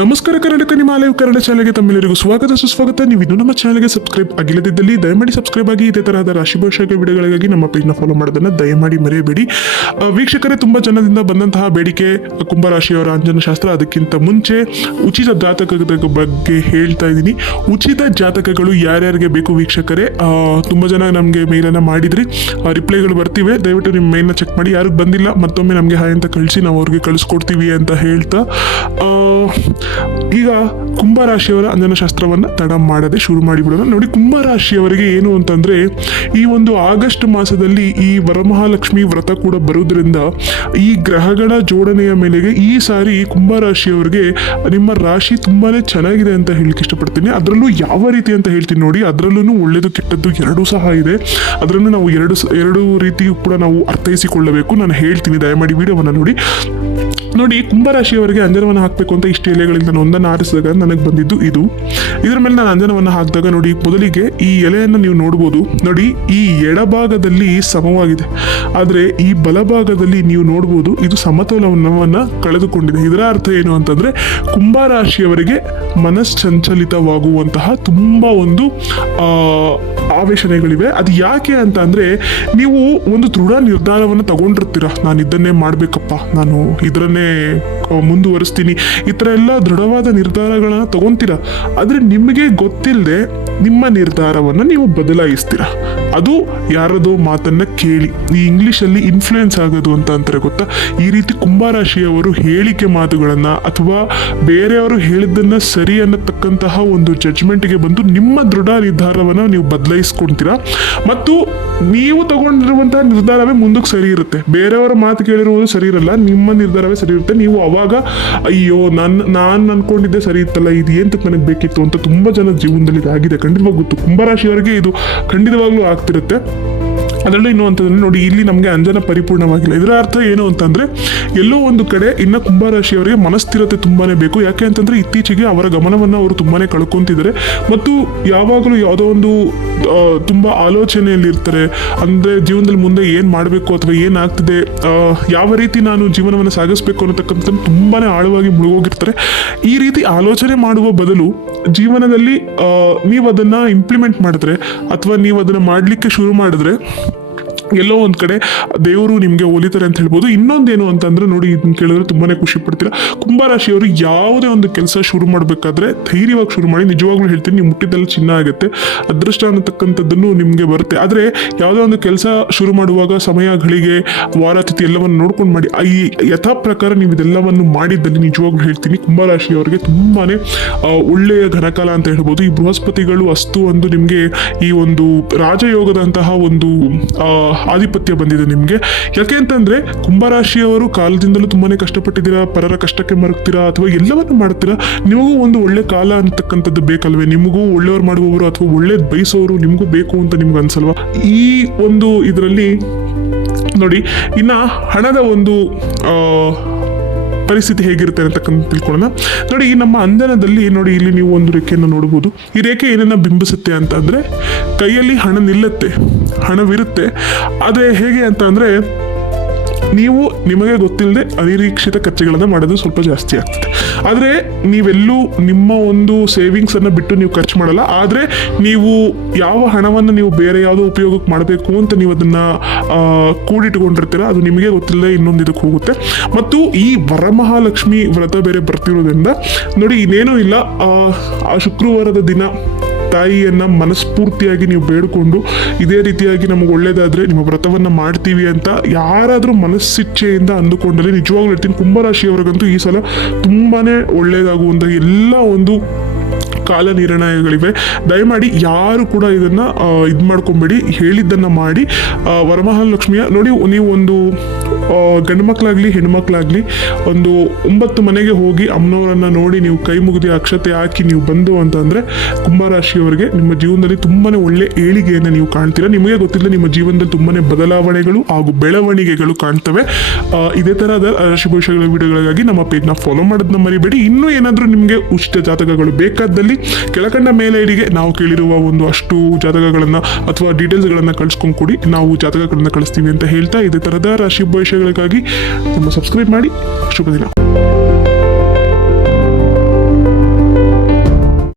ನಮಸ್ಕಾರ ಕರ್ನಾಟಕ ನಿಮ್ಮ ಆಲಯ ಕನ್ನಡ ಚಾನಲ್ಗೆ ತಮ್ಮೆಲ್ಲರಿಗೂ ಸ್ವಾಗತ, ಸುಸ್ವಾಗತ. ನೀವು ಇನ್ನೂ ನಮ್ಮ ಚಾನಲ್ಗೆ ಸಬ್ಸ್ಕ್ರೈಬ್ ಆಗಿಲ್ಲದಿದ್ದಲ್ಲಿ ದಯಮಾಡಿ ಸಬ್ಸ್ಕ್ರೈಬ್ ಆಗಿ ಇದೇ ತರಹದ ರಾಶಿ ಭವಿಷ್ಯಗಳ ವಿಡಿಯೋಗಳಿಗಾಗಿ ನಮ್ಮ ಪೇಜ್ನ ಫಾಲೋ ಮಾಡೋದನ್ನ ದಯಮಾಡಿ ಮರೆಯಬೇಡಿ. ವೀಕ್ಷಕರೇ, ತುಂಬ ಜನದಿಂದ ಬಂದಂತಹ ಬೇಡಿಕೆ ಕುಂಭರಾಶಿಯವರ ಅಂಜನ ಶಾಸ್ತ್ರ ಅದಕ್ಕಿಂತ ಮುಂಚೆ ಉಚಿತ ಜಾತಕದ ಬಗ್ಗೆ ಹೇಳ್ತಾ ಇದ್ದೀನಿ. ಉಚಿತ ಜಾತಕಗಳು ಯಾರ್ಯಾರಿಗೆ ಬೇಕು ವೀಕ್ಷಕರೇ ತುಂಬ ಜನ ನಮಗೆ ಮೇಲನ್ನು ಮಾಡಿದ್ರಿ. ರಿಪ್ಲೈಗಳು ಬರ್ತಿವೆ. ದಯವಿಟ್ಟು ನಿಮ್ಮ ಮೇಲ್ನ ಚೆಕ್ ಮಾಡಿ. ಯಾರಿಗೂ ಬಂದಿಲ್ಲ, ಮತ್ತೊಮ್ಮೆ ನಮಗೆ ಹಾಯ್ ಅಂತ ಕಳಿಸಿ, ನಾವು ಅವ್ರಿಗೆ ಕಳಿಸ್ಕೊಡ್ತೀವಿ ಅಂತ ಹೇಳ್ತಾ. ಈಗ ಕುಂಭರಾಶಿಯವರ ಅಂದನ ಶಾಸ್ತ್ರವನ್ನು ತಡ ಮಾಡದೆ ಶುರು ಮಾಡಿಬಿಡೋಣ ನೋಡಿ, ಕುಂಭರಾಶಿಯವರಿಗೆ ಏನು ಅಂತಂದರೆ, ಈ ಒಂದು ಆಗಸ್ಟ್ ಮಾಸದಲ್ಲಿ ಈ ವರಮಹಾಲಕ್ಷ್ಮಿ ವ್ರತ ಕೂಡ ಬರುವುದರಿಂದ ಈ ಗ್ರಹಗಳ ಜೋಡಣೆಯ ಮೇಲೆಗೆ ಈ ಸಾರಿ ಕುಂಭರಾಶಿಯವರಿಗೆ ನಿಮ್ಮ ರಾಶಿ ತುಂಬಾ ಚೆನ್ನಾಗಿದೆ ಅಂತ ಹೇಳಕ್ಕೆ ಇಷ್ಟಪಡ್ತೀನಿ. ಅದರಲ್ಲೂ ಯಾವ ರೀತಿ ಅಂತ ಹೇಳ್ತೀನಿ ನೋಡಿ ಅದರಲ್ಲೂ ಒಳ್ಳೆಯದು ಕೆಟ್ಟದ್ದು ಎರಡೂ ಸಹ ಇದೆ. ಅದರಲ್ಲೂ ನಾವು ಎರಡು ಎರಡು ರೀತಿಯೂ ಕೂಡ ನಾವು ಅರ್ಥೈಸಿಕೊಳ್ಳಬೇಕು. ನಾನು ಹೇಳ್ತೀನಿ, ದಯಮಾಡಿ ವಿಡಿಯೋವನ್ನು ನೋಡಿ. ನೋಡಿ ಕುಂಭರಾಶಿಯವರಿಗೆ ಅಂಜನವನ್ನು ಹಾಕಬೇಕು ಅಂತ ಇಷ್ಟು ಎಲೆಗಳಿಂದ ನಾನು ಒಂದನ್ನು ಆರಿಸಿದಾಗ ನನಗೆ ಬಂದಿದ್ದು ಇದು. ಇದರ ಮೇಲೆ ನಾನು ಅಂಜನವನ್ನು ಹಾಕಿದಾಗ ನೋಡಿ, ಮೊದಲಿಗೆ ಈ ಎಲೆಯನ್ನು ನೀವು ನೋಡ್ಬೋದು. ನೋಡಿ, ಈ ಎಡಭಾಗದಲ್ಲಿ ಸಮವಾಗಿದೆ. ಆದರೆ ಈ ಬಲಭಾಗದಲ್ಲಿ ನೀವು ನೋಡ್ಬೋದು, ಇದು ಸಮತೋಲನವನ್ನು ಕಳೆದುಕೊಂಡಿದೆ. ಇದರ ಅರ್ಥ ಏನು ಅಂತಂದ್ರೆ, ಕುಂಭರಾಶಿಯವರಿಗೆ ಮನಶ್ಚಂಚಲಿತವಾಗುವಂತಹ ತುಂಬ ಒಂದು ಆವೇಶನೆಗಳಿವೆ. ಅದು ಯಾಕೆ ಅಂತ ನೀವು ಒಂದು ದೃಢ ನಿರ್ಧಾರವನ್ನು ತಗೊಂಡಿರ್ತೀರ. ನಾನು ಇದನ್ನೇ ಮಾಡಬೇಕಪ್ಪ. ನಾನು ಇದರನ್ನೇ ಆ, ಮುಂದುವರಿಸ್ತೀನಿ. ಈ ಥರ ಎಲ್ಲ ದೃಢವಾದ ನಿರ್ಧಾರಗಳನ್ನ ತಗೊಂತೀರ? ಆದರೆ ನಿಮಗೆ ಗೊತ್ತಿಲ್ಲದೆ ನಿಮ್ಮ ನಿರ್ಧಾರವನ್ನು ನೀವು ಬದಲಾಯಿಸ್ತೀರ? ಅದು ಯಾರದೋ ಮಾತನ್ನು ಕೇಳಿ. ಈ ಇಂಗ್ಲೀಷಲ್ಲಿ ಇನ್ಫ್ಲುಯೆನ್ಸ್ ಆಗೋದು ಅಂತ ಅಂತಾರೆ ಗೊತ್ತಾ? ಈ ರೀತಿ ಕುಂಭರಾಶಿಯವರು ಹೇಳಿಕೆ ಮಾತುಗಳನ್ನು ಅಥವಾ ಬೇರೆಯವರು ಹೇಳಿದ್ದನ್ನು ಸರಿ ಅನ್ನತಕ್ಕಂತಹ ಒಂದು ಜಡ್ಜ್ಮೆಂಟ್ಗೆ ಬಂದು ನಿಮ್ಮ ದೃಢ ನಿರ್ಧಾರವನ್ನು ನೀವು ಬದಲಾಯಿಸ್ಕೊಂತೀರಾ? ಮತ್ತು ನೀವು ತಗೊಂಡಿರುವಂತಹ ನಿರ್ಧಾರವೇ ಮುಂದಕ್ಕೆ ಸರಿ ಇರುತ್ತೆ. ಬೇರೆಯವರ ಮಾತು ಕೇಳಿರುವುದು ಸರಿ ಇರಲ್ಲ. ನಿಮ್ಮ ನಿರ್ಧಾರವೇ ಸರಿ ಇರುತ್ತೆ. ನೀವು ಅವಾಗ, ಅಯ್ಯೋ, ನಾನು ನಾನು ಅನ್ಕೊಂಡಿದ್ದೆ ಸರಿ ಇತ್ತಲ್ಲ, ಇದು ಏಂತಕ್ಕೆ ನನಗೆ ಬೇಕಿತ್ತು? ಅಂತ ತುಂಬಾ ಜನ ಜೀವನದಲ್ಲಿ ಇದಾಗಿದೆ. ಖಂಡಿತವಾಗಿ ಗೊತ್ತು. ಕುಂಭರಾಶಿಯವರಿಗೆ ಇದು ಖಂಡಿತವಾಗ್ಲೂ ಆಗ್ತಿರುತ್ತೆ. ಅದರಲ್ಲೂ ಇನ್ನು ಅಂತಂದ್ರೆ ನೋಡಿ, ಇಲ್ಲಿ ನಮಗೆ ಅಂಜನ ಪರಿಪೂರ್ಣವಾಗಿಲ್ಲ. ಇದರ ಅರ್ಥ ಏನು ಅಂತಂದ್ರೆ, ಎಲ್ಲೋ ಒಂದು ಕಡೆ ಇನ್ನ ಕುಂಭರಾಶಿಯವರಿಗೆ ಮನಸ್ಥಿರತೆ ತುಂಬಾನೇ ಬೇಕು. ಯಾಕೆ ಅಂತಂದ್ರೆ ಇತ್ತೀಚೆಗೆ ಅವರ ಗಮನವನ್ನು ಅವರು ತುಂಬಾನೇ ಕಳ್ಕೊಂತಿದ್ದಾರೆ. ಮತ್ತು ಯಾವಾಗಲೂ ಯಾವುದೋ ಒಂದು ತುಂಬಾ ಆಲೋಚನೆಯಲ್ಲಿ ಇರ್ತಾರೆ. ಅಂದ್ರೆ ಜೀವನದಲ್ಲಿ ಮುಂದೆ ಏನ್ ಮಾಡಬೇಕು ಅಥವಾ ಏನಾಗ್ತಿದೆ ಯಾವ ರೀತಿ ನಾನು ಜೀವನವನ್ನು ಸಾಗಿಸ್ಬೇಕು ಅನ್ನತಕ್ಕಂಥ ತುಂಬಾನೇ ಆಳವಾಗಿ ಮುಳುಗೋಗಿರ್ತಾರೆ. ಈ ರೀತಿ ಆಲೋಚನೆ ಮಾಡುವ ಬದಲು ಜೀವನದಲ್ಲಿ ನೀವು ಅದನ್ನ ಇಂಪ್ಲಿಮೆಂಟ್ ಮಾಡಿದ್ರೆ ಅಥವಾ ನೀವು ಅದನ್ನ ಮಾಡಲಿಕ್ಕೆ ಶುರು ಮಾಡಿದ್ರೆ ಎಲ್ಲೋ ಒಂದು ಕಡೆ ದೇವರು ನಿಮಗೆ ಒಲಿತಾರೆ ಅಂತ ಹೇಳ್ಬೋದು. ಇನ್ನೊಂದೇನು ಅಂತಂದ್ರೆ ನೋಡಿ ಇದನ್ನ ಕೇಳಿದ್ರೆ ತುಂಬಾನೇ ಖುಷಿ ಪಡ್ತೀರಾ? ಕುಂಭರಾಶಿಯವರು ಯಾವುದೇ ಒಂದು ಕೆಲಸ ಶುರು ಮಾಡಬೇಕಾದ್ರೆ ಧೈರ್ಯವಾಗಿ ಶುರು ಮಾಡಿ ನಿಜವಾಗ್ಲೂ ಹೇಳ್ತೀನಿ ನೀವು ಮುಟ್ಟಿದ್ದಲ್ಲಿ ಚಿನ್ನ ಆಗುತ್ತೆ. ಅದೃಷ್ಟ ಅನ್ನತಕ್ಕಂಥದ್ದನ್ನು ನಿಮಗೆ ಬರುತ್ತೆ. ಆದರೆ ಯಾವುದೋ ಒಂದು ಕೆಲಸ ಶುರು ಮಾಡುವಾಗ ಸಮಯ ಗಳಿಗೆ ವಾರ ತಿಥಿ ಎಲ್ಲವನ್ನು ನೋಡ್ಕೊಂಡು ಮಾಡಿ ಈ ಯಥಾ ಪ್ರಕಾರ ನೀವು ಇದೆಲ್ಲವನ್ನು ಮಾಡಿದ್ದಲ್ಲಿ ನಿಜವಾಗ್ಲೂ ಹೇಳ್ತೀನಿ ಕುಂಭರಾಶಿಯವರಿಗೆ ತುಂಬಾನೇ ಆ, ಒಳ್ಳೆಯ ಘನಕಾಲ ಅಂತ ಹೇಳ್ಬೋದು. ಈ ಬೃಹಸ್ಪತಿಗಳು ಅಸ್ತು ಒಂದು ನಿಮಗೆ ಈ ಒಂದು ರಾಜಯೋಗದಂತಹ ಒಂದು ಆಧಿಪತ್ಯ ಬಂದಿದೆ ನಿಮಗೆ. ಯಾಕೆ ಅಂತಂದ್ರೆ ಕುಂಭರಾಶಿಯವರು ಕಾಲದಿಂದಲೂ ತುಂಬಾನೇ ಕಷ್ಟಪಟ್ಟಿದ್ದೀರಾ, ಪರರ ಕಷ್ಟಕ್ಕೆ ಮರಗ್ತೀರಾ ಅಥವಾ ಎಲ್ಲವನ್ನು ಮಾಡ್ತೀರಾ? ನಿಮಗೂ ಒಂದು ಒಳ್ಳೆ ಕಾಲ ಅಂತಕ್ಕಂಥದ್ದು ಬೇಕಲ್ವೇ? ನಿಮಗೂ ಒಳ್ಳೆಯವ್ರು ಮಾಡುವವರು ಅಥವಾ ಒಳ್ಳೇದು ಬಯಸೋರು ನಿಮಗೂ ಬೇಕು ಅಂತ ನಿಮ್ಗೆ ಅನ್ಸಲ್ವಾ? ಈ ಒಂದು ಇದರಲ್ಲಿ ನೋಡಿ, ಇನ್ನ ಹಣದ ಒಂದು ಪರಿಸ್ಥಿತಿ ಹೇಗಿರುತ್ತೆ ಅಂತಕ್ಕಂಥ ತಿಳ್ಕೊಳ್ಳೋಣ. ನೋಡಿ, ಈ ನಮ್ಮ ಅಂದನದಲ್ಲಿ ನೋಡಿ, ಇಲ್ಲಿ ನೀವು ಒಂದು ರೇಖೆಯನ್ನು ನೋಡಬಹುದು. ಈ ರೇಖೆ ಏನನ್ನ ಬಿಂಬಿಸುತ್ತೆ ಅಂತ ಕೈಯಲ್ಲಿ ಹಣ ನಿಲ್ಲುತ್ತೆ, ಹಣವಿರುತ್ತೆ. ಆದರೆ ಹೇಗೆ ಅಂತ ಅಂದ್ರೆ ನೀವು ನಿಮಗೆ ಗೊತ್ತಿಲ್ಲದೆ ಅನಿರೀಕ್ಷಿತ ಖರ್ಚುಗಳನ್ನು ಮಾಡೋದು ಸ್ವಲ್ಪ ಜಾಸ್ತಿ ಆಗ್ತದೆ. ಆದರೆ ನೀವೆಲ್ಲೂ ನಿಮ್ಮ ಒಂದು ಸೇವಿಂಗ್ಸ್ ಅನ್ನು ಬಿಟ್ಟು ನೀವು ಖರ್ಚು ಮಾಡಲ್ಲ. ಆದರೆ ನೀವು ಯಾವ ಹಣವನ್ನು ನೀವು ಬೇರೆ ಯಾವುದೋ ಉಪಯೋಗಕ್ಕೆ ಮಾಡಬೇಕು ಅಂತ ನೀವು ಅದನ್ನ ಕೂಡಿಟ್ಕೊಂಡಿರ್ತೀರ ಅದು ನಿಮಗೆ ಗೊತ್ತಿಲ್ಲದೆ ಇನ್ನೊಂದು ಇದಕ್ಕೆ ಹೋಗುತ್ತೆ. ಮತ್ತು ಈ ವರಮಹಾಲಕ್ಷ್ಮಿ ವ್ರತ ಬೇರೆ ಬರ್ತಿರೋದ್ರಿಂದ ನೋಡಿ ಇನ್ನೇನೂ ಇಲ್ಲ. ಆ ಶುಕ್ರವಾರದ ದಿನ ತಾಯಿಯನ್ನ ಮನಸ್ಫೂರ್ತಿಯಾಗಿ ನೀವು ಬೇಡಿಕೊಂಡು ಇದೇ ರೀತಿಯಾಗಿ ನಮಗೆ ಒಳ್ಳೇದಾದ್ರೆ ನಿಮ್ಮ ವ್ರತವನ್ನ ಮಾಡ್ತೀವಿ ಅಂತ ಯಾರಾದರೂ ಮನಸ್ಸಿಚ್ಛೆಯಿಂದ ಅಂದುಕೊಂಡಲ್ಲಿ ನಿಜವಾಗ್ಲೂ ಹೇಳ್ತೀನಿ, ಕುಂಭರಾಶಿಯವರಿಗಂತೂ ಈ ಸಲ ತುಂಬಾನೇ ಒಳ್ಳೆಯದಾಗುವಂಥ ಎಲ್ಲ ಒಂದು ಕಾಲ ನಿರ್ಣಯಗಳಿವೆ. ದಯಮಾಡಿ ಯಾರು ಕೂಡ ಇದನ್ನು ಇದು ಮಾಡ್ಕೊಂಬೇಡಿ ಹೇಳಿದ್ದನ್ನು ಮಾಡಿ ವರಮಹಾಲಕ್ಷ್ಮಿಯ, ನೋಡಿ ನೀವು ಒಂದು ಗಂಡು ಮಕ್ಕಳಾಗ್ಲಿ ಹೆಣ್ಮಕ್ಳಾಗ್ಲಿ ಒಂದು ಒಂಬತ್ತು ಮನೆಗೆ ಹೋಗಿ ಅಮ್ಮನವರನ್ನ ನೋಡಿ ನೀವು ಕೈ ಮುಗಿದು ಅಕ್ಷತೆ ಹಾಕಿ ನೀವು ಬಂದು ಅಂತಂದ್ರೆ ಕುಂಭರಾಶಿಯವರಿಗೆ ನಿಮ್ಮ ಜೀವನದಲ್ಲಿ ತುಂಬಾನೇ ಒಳ್ಳೆ ಏಳಿಗೆಯನ್ನು ನೀವು ಕಾಣ್ತೀರಾ. ನಿಮಗೆ ಗೊತ್ತಿಲ್ಲ ನಿಮ್ಮ ಜೀವನದಲ್ಲಿ ತುಂಬಾನೇ ಬದಲಾವಣೆಗಳು ಹಾಗೂ ಬೆಳವಣಿಗೆಗಳು ಕಾಣ್ತವೆ. ಇದೇ ತರಹದ ರಾಶಿ ಭವಿಷ್ಯಗಳ ವಿಡಿಯೋಗಳಿಗಾಗಿ ನಮ್ಮ ಪೇಜ್ನ ಫಾಲೋ ಮಾಡೋದನ್ನ ಮರಿಬೇಡಿ. ಇನ್ನೂ ಏನಾದರೂ ನಿಮಗೆ ಉಚಿತ ಜಾತಕಗಳು ಬೇಕಾದಲ್ಲಿ ಕೆಳಕಂಡ ಮೇಲ್ ಐಡಿಗೆ ನಾವು ಕೇಳಿರುವ ಒಂದು ಅಷ್ಟು ಜಾತಕಗಳನ್ನ ಅಥವಾ ಡೀಟೇಲ್ಸ್ಗಳನ್ನು ಕಳ್ಸ್ಕೊಂಡು ಕೊಡಿ. ನಾವು ಜಾತಕಗಳನ್ನ ಕಳಿಸ್ತೀವಿ ಅಂತ ಹೇಳ್ತಾ ಇದೇ ತರಹದ ರಾಶಿ ಭವಿಷ್ಯಗಳಿಗಾಗಿ ನಮ್ಮ ಸಬ್ಸ್ಕ್ರೈಬ್ ಮಾಡಿ. ಶುಭ ದಿನ